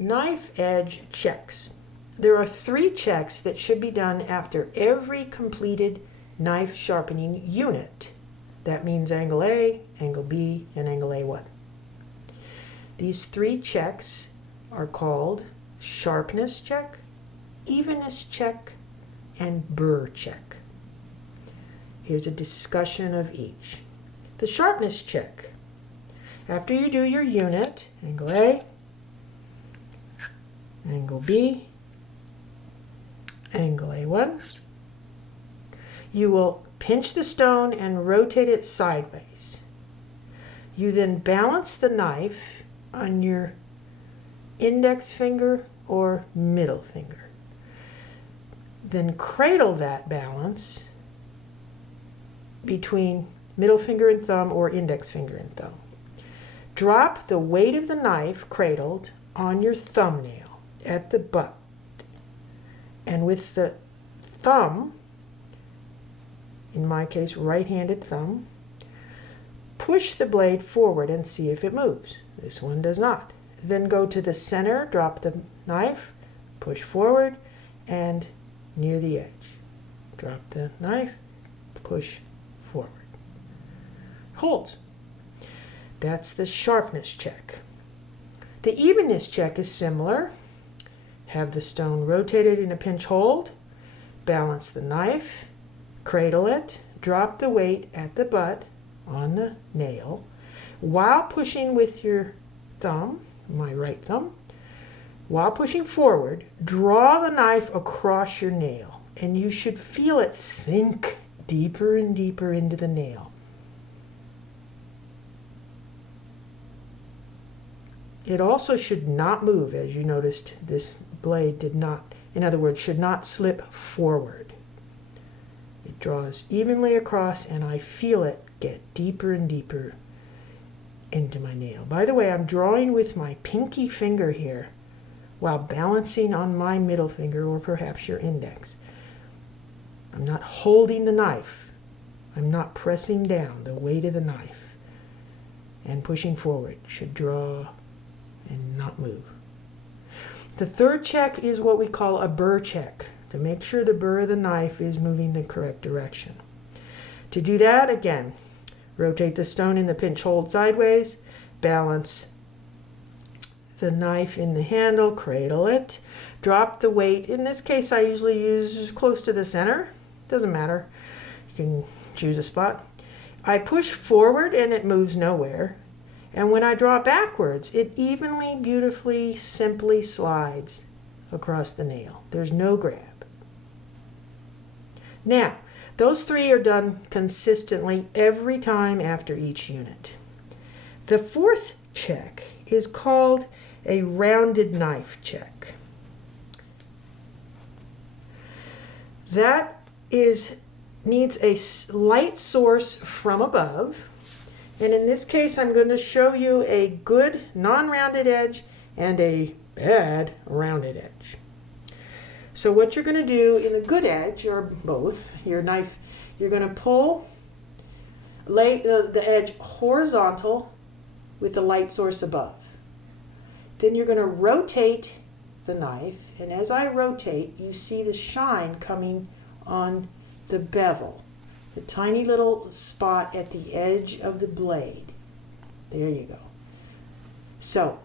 Knife edge checks. There are 3 checks that should be done after every completed knife sharpening unit. That means angle A, angle B, and angle A1. These 3 checks are called sharpness check, evenness check, and burr check. Here's a discussion of each. The sharpness check. After you do your unit, angle A, angle B, angle A1, you will pinch the stone and rotate it sideways. You then balance the knife on your index finger or middle finger. Then cradle that balance between middle finger and thumb or index finger and thumb. Drop the weight of the knife cradled on your thumbnail at the butt. And with the thumb, in my case right-handed thumb, push the blade forward and see if it moves. This one does not. Then go to the center, drop the knife, push forward, and near the edge. Drop the knife, push forward. Holds. That's the sharpness check. The evenness check is similar. Have the stone rotated in a pinch hold, balance the knife, cradle it, drop the weight at the butt on the nail, while pushing with your thumb, my right thumb, while pushing forward, draw the knife across your nail, and you should feel it sink deeper and deeper into the nail. It also should not move, as you noticed this blade did not, in other words, should not slip forward. It draws evenly across, and I feel it get deeper and deeper into my nail. By the way, I'm drawing with my pinky finger here while balancing on my middle finger or perhaps your index. I'm not holding the knife. I'm not pressing down. The weight of the knife and pushing forward should draw and not move. The third check is what we call a burr check, to make sure the burr of the knife is moving the correct direction. To do that, again, rotate the stone in the pinch hold sideways, balance the knife in the handle, cradle it, drop the weight. In this case, I usually use close to the center. Doesn't matter. You can choose a spot. I push forward and it moves nowhere. And when I draw backwards, it evenly, beautifully, simply slides across the nail. There's no grab. Now, those 3 are done consistently every time after each unit. The 4th check is called a rounded knife check. That needs a light source from above. And in this case, I'm going to show you a good non-rounded edge and a bad rounded edge. So what you're going to do in the good edge, or both, your knife, you're going to lay the edge horizontal with the light source above. Then you're going to rotate the knife, and as I rotate, you see the shine coming on the bevel. The tiny little spot at the edge of the blade. There you go. So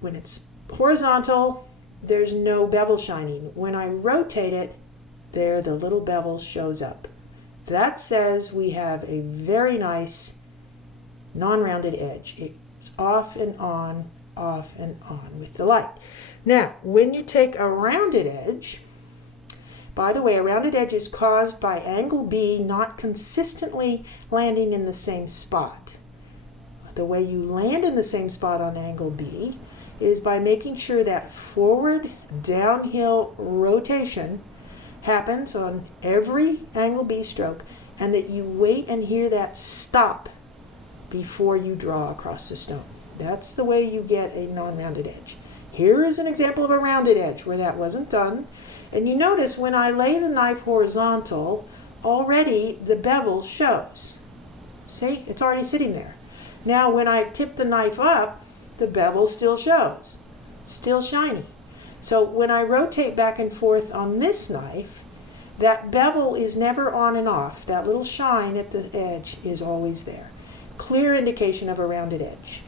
when it's horizontal, there's no bevel shining. When I rotate it, there the little bevel shows up. That says we have a very nice non-rounded edge. It's off and on with the light. Now, when you take a rounded edge, by the way, a rounded edge is caused by angle B not consistently landing in the same spot. The way you land in the same spot on angle B is by making sure that forward downhill rotation happens on every angle B stroke, and that you wait and hear that stop before you draw across the stone. That's the way you get a non-rounded edge. Here is an example of a rounded edge where that wasn't done. And you notice when I lay the knife horizontal, already the bevel shows. See, it's already sitting there. Now when I tip the knife up, the bevel still shows. still shiny. So when I rotate back and forth on this knife, that bevel is never on and off. That little shine at the edge is always there. Clear indication of a rounded edge.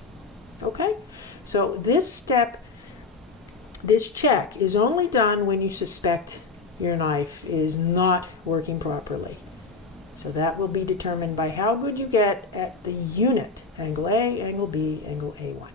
Okay? So this step, this check, is only done when you suspect your knife is not working properly. So that will be determined by how good you get at the unit, angle A, angle B, angle A1.